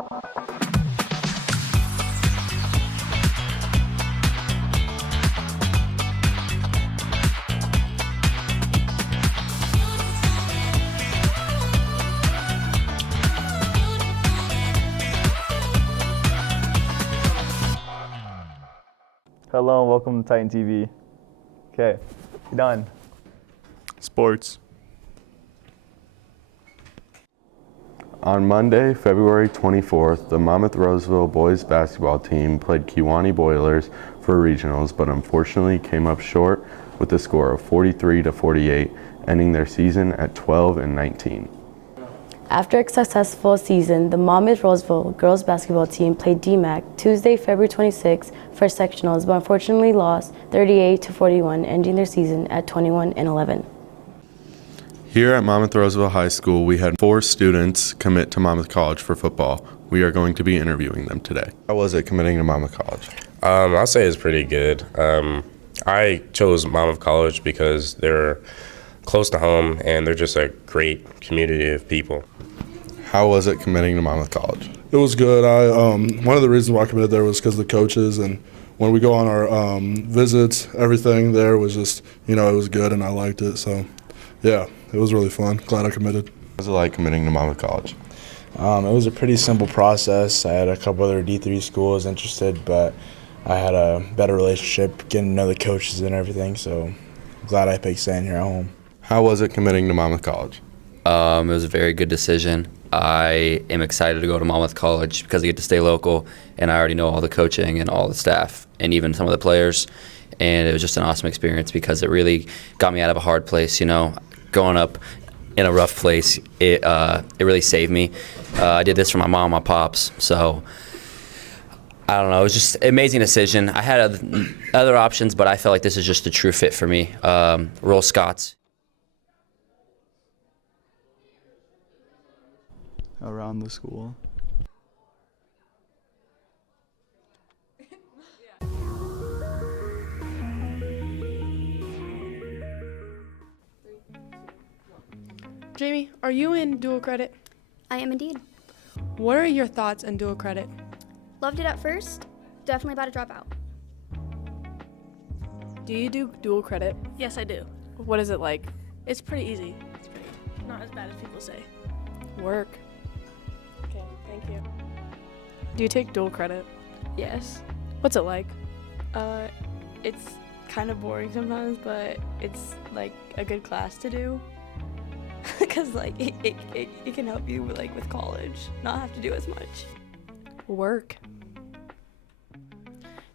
Hello and welcome to Titan TV. Okay, done. Sports. On Monday, February 24th, the Monmouth-Roseville boys basketball team played Kewanee Boilers for regionals, but unfortunately came up short with a score of 43-48, ending their season at 12-19. After a successful season, the Monmouth-Roseville girls basketball team played DMAC Tuesday, February 26th for sectionals, but unfortunately lost 38-41, ending their season at 21-11. Here at Monmouth-Roseville High School, we had 4 students commit to Monmouth College for football. We are going to be interviewing them today. How was it committing to Monmouth College? I'll say it's pretty good. I chose Monmouth College because they're close to home and they're just a great community of people. How was it committing to Monmouth College? It was good. One of the reasons why I committed there was because of the coaches, and when we go on our visits, everything there was just, it was good and I liked it. So, yeah, it was really fun. Glad I committed. What was it like committing to Monmouth College? It was a pretty simple process. I had a couple other D3 schools interested, but I had a better relationship getting to know the coaches and everything, so I'm glad I picked staying here at home. How was it committing to Monmouth College? It was a very good decision. I am excited to go to Monmouth College because I get to stay local, and I already know all the coaching and all the staff and even some of the players. And it was just an awesome experience because it really got me out of a hard place. Growing up in a rough place, it really saved me. I did this for my mom and my pops, so I don't know. It was just an amazing decision. I had other options, but I felt like this is just a true fit for me. Roll Scots. Around the school. Jamie, are you in dual credit? I am indeed. What are your thoughts on dual credit? Loved it at first, definitely about to drop out. Do you do dual credit? Yes, I do. What is it like? It's pretty easy. It's pretty not as bad as people say. Work. Okay, thank you. Do you take dual credit? Yes. What's it like? It's kind of boring sometimes, but it's like a good class to do. Because like it can help you with college, not have to do as much. Work.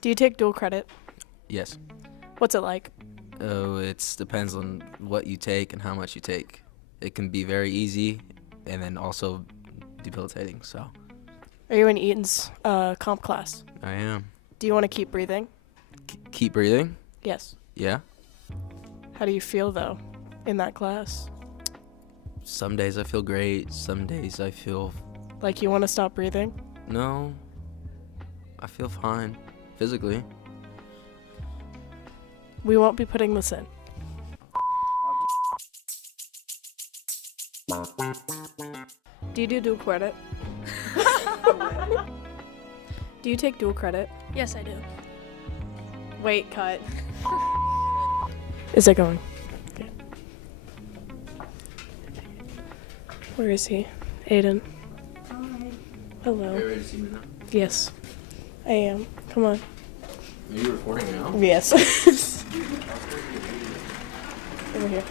Do you take dual credit? Yes. What's it like? Oh, it depends on what you take and how much you take. It can be very easy and then also debilitating, so. Are you in Eaton's comp class? I am. Do you want to keep breathing? Keep breathing? Yes. Yeah. How do you feel though in that class? Some days I feel great, some days I feel... Like you want to stop breathing? No. I feel fine, physically. We won't be putting this in. Do you do dual credit? Do you take dual credit? Yes, I do. Wait, cut. Is it going? Okay. Where is he? Aiden. Hi. Hello. Are you ready to see me now? Yes. I am. Come on. Are you recording now? Yes. Over here.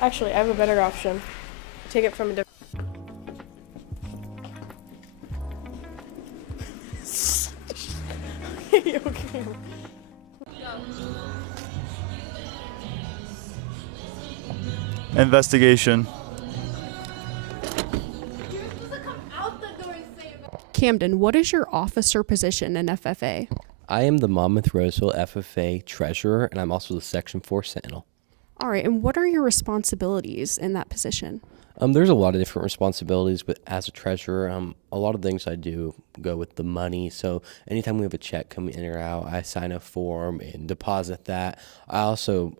Actually, I have a better option. Take it from a different... Okay. Investigation. Camden, what is your officer position in FFA? I am the Monmouth-Roseville FFA treasurer, and I'm also the Section 4 Sentinel. All right, and what are your responsibilities in that position? There's a lot of different responsibilities, but as a treasurer, a lot of things I do go with the money. So anytime we have a check come in or out, I sign a form and deposit that. I also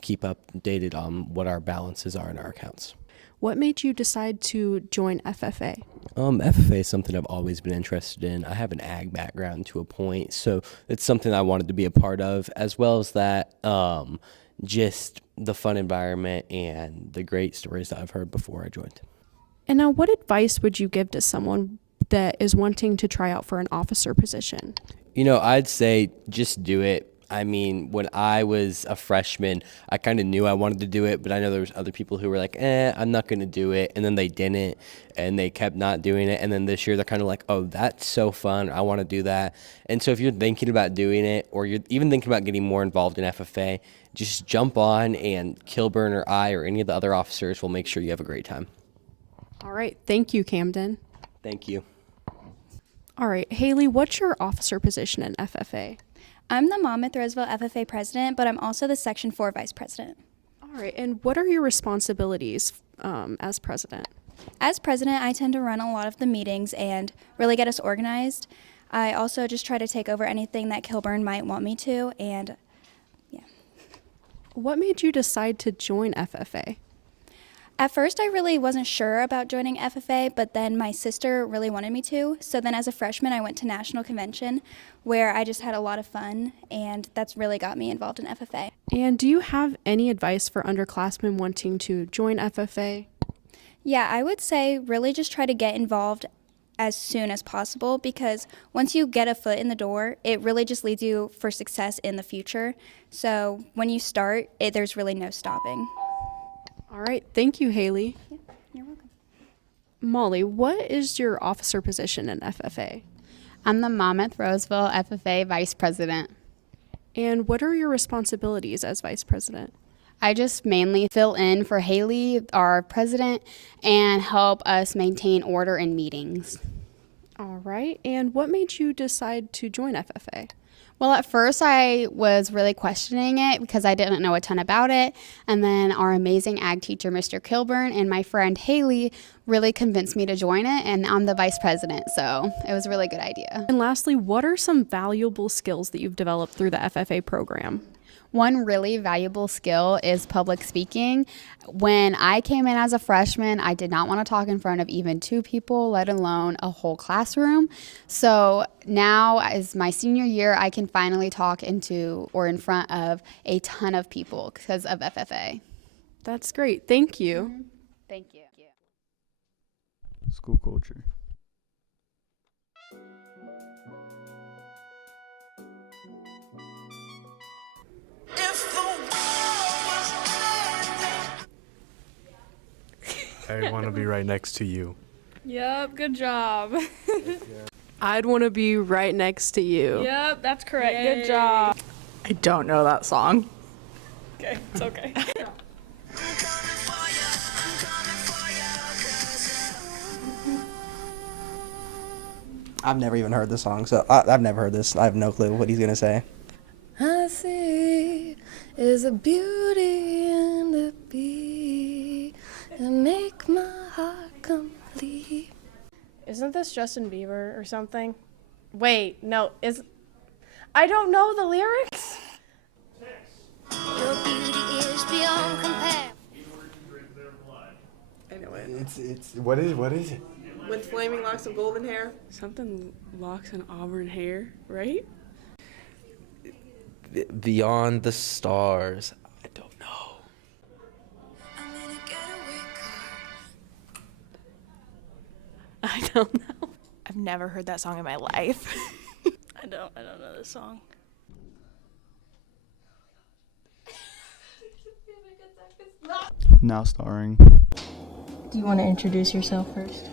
keep updated on what our balances are in our accounts. What made you decide to join FFA? FFA is something I've always been interested in. I have an ag background to a point, so it's something I wanted to be a part of, as well as that, just the fun environment and the great stories that I've heard before I joined. And now, what advice would you give to someone that is wanting to try out for an officer position? You know, I'd say just do it. I mean, when I was a freshman, I kind of knew I wanted to do it, but I know there was other people who were like, I'm not going to do it. And then they didn't, and they kept not doing it. And then this year, they're kind of like, oh, that's so fun. I want to do that. And so if you're thinking about doing it, or you're even thinking about getting more involved in FFA, just jump on, and Kilburn or I or any of the other officers will make sure you have a great time. All right. Thank you, Camden. Thank you. All right. Haley, what's your officer position in FFA? I'm the Monmouth-Roseville FFA president, but I'm also the Section 4 vice president. All right. And what are your responsibilities as president? As president, I tend to run a lot of the meetings and really get us organized. I also just try to take over anything that Kilburn might want me to, and yeah. What made you decide to join FFA? At first, I really wasn't sure about joining FFA, but then my sister really wanted me to. So then as a freshman, I went to National Convention, where I just had a lot of fun, and that's really got me involved in FFA. And do you have any advice for underclassmen wanting to join FFA? Yeah, I would say really just try to get involved as soon as possible, because once you get a foot in the door, it really just leads you for success in the future. So when you start, there's really no stopping. All right. Thank you, Haley. Yeah, you're welcome. Molly, what is your officer position in FFA? I'm the Monmouth-Roseville FFA vice president. And what are your responsibilities as vice president? I just mainly fill in for Haley, our president, and help us maintain order in meetings. All right. And what made you decide to join FFA? Well, at first I was really questioning it because I didn't know a ton about it. And then our amazing ag teacher, Mr. Kilburn, and my friend Haley really convinced me to join it. And I'm the vice president, so it was a really good idea. And lastly, what are some valuable skills that you've developed through the FFA program? One really valuable skill is public speaking. When I came in as a freshman, I did not want to talk in front of even 2 people, let alone a whole classroom. So now, as my senior year, I can finally talk into or in front of a ton of people because of FFA. That's great. Thank you. Mm-hmm. Thank you. School culture. I want to be right next to you. Yep, good job. I'd want to be right next to you. Yep, that's correct. Yay. Good job. I don't know that song. Okay, it's okay. I've never even heard the song, so I've never heard this. I have no clue what he's gonna say. I see is a beauty and a bee that make my heart complete. Isn't this Justin Bieber or something? Wait, no, I don't know the lyrics. Your beauty is beyond compare. I know it. It's what is it? With flaming locks of golden hair. Something locks and auburn hair, right? Beyond the stars. I don't know. I don't know. I've never heard that song in my life. I don't know this song. Now starring. Do you want to introduce yourself first?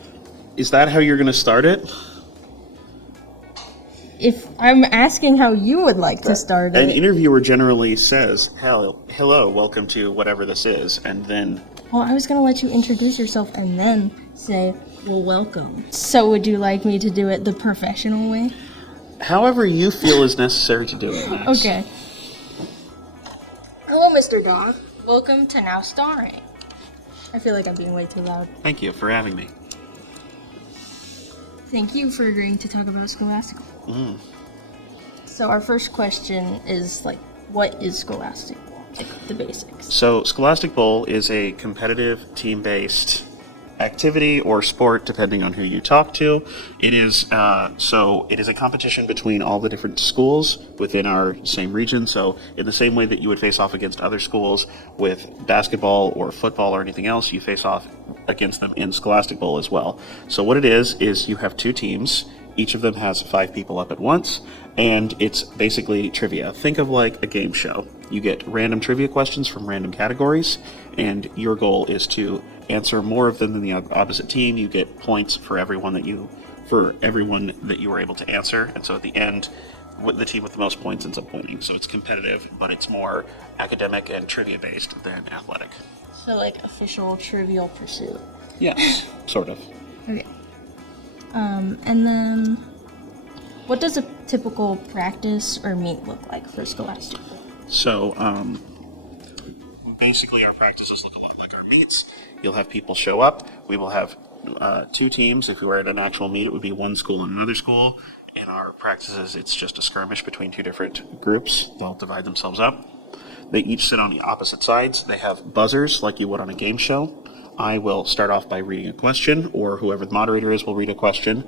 Is that how you're going to start it? If I'm asking how you would like to start An it. interviewer generally says, hello, welcome to whatever this is, and then... Well, I was going to let you introduce yourself and then say, well, welcome. So would you like me to do it the professional way? However you feel is necessary to do it, Max. Okay. Hello, Mr. Dog. Welcome to Now Starring. I feel like I'm being way too loud. Thank you for having me. Thank you for agreeing to talk about Scholastic. Mm. So our first question is, what is Scholastic? the basics. So, Scholastic Bowl is a competitive, team-based activity or sport, depending on who you talk to. It is it is a competition between all the different schools within our same region. So, in the same way that you would face off against other schools with basketball or football or anything else, you face off against them in Scholastic Bowl as well. So, what it is you have two teams. Each of them has 5 people up at once, and it's basically trivia. Think of like a game show. You get random trivia questions from random categories, and your goal is to answer more of them than the opposite team. You get points for everyone that you were able to answer, and so at the end, the team with the most points ends up winning. So it's competitive, but it's more academic and trivia based than athletic. So like official Trivial Pursuit. Yes, sort of. Okay. And then, what does a typical practice or meet look like for Scholastic? So, basically our practices look a lot like our meets. You'll have people show up. We will have 2 teams. If we were at an actual meet, it would be one school and another school. In our practices, it's just a skirmish between 2 different groups. They'll divide themselves up. They each sit on the opposite sides. They have buzzers like you would on a game show. I will start off by reading a question, or whoever the moderator is will read a question.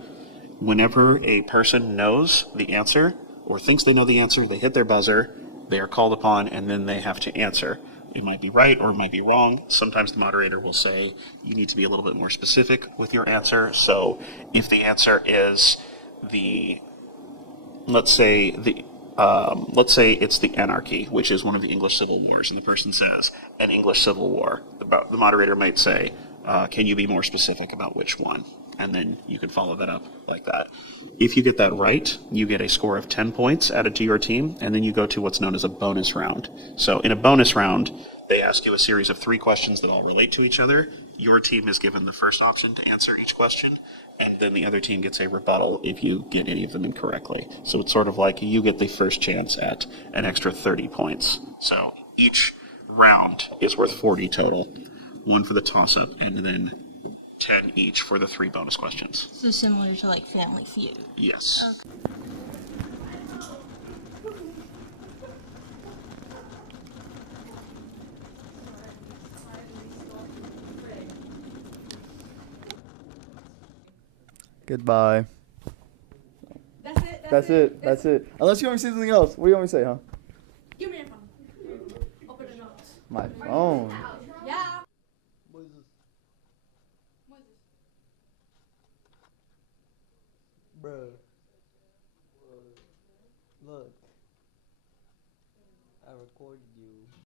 Whenever a person knows the answer or thinks they know the answer, they hit their buzzer, they are called upon, and then they have to answer. It might be right or it might be wrong. Sometimes the moderator will say you need to be a little bit more specific with your answer. So if the answer is let's say it's the anarchy, which is one of the English Civil Wars, and the person says an English Civil War. The moderator might say, can you be more specific about which one? And then you can follow that up like that. If you get that right, you get a score of 10 points added to your team, and then you go to what's known as a bonus round. So in a bonus round, they ask you a series of 3 questions that all relate to each other. Your team is given the first option to answer each question, and then the other team gets a rebuttal if you get any of them incorrectly. So it's sort of like you get the first chance at an extra 30 points. So each round is worth 40 total, 1 for the toss-up, and then 10 each for the 3 bonus questions. So similar to like Family Feud. Yes. Okay. Goodbye. That's it. Unless you want me to say something else. What do you want me to say, huh? Give me your phone. Open the notes. My phone. Yeah. What is this? Bruh. Look. I recorded you.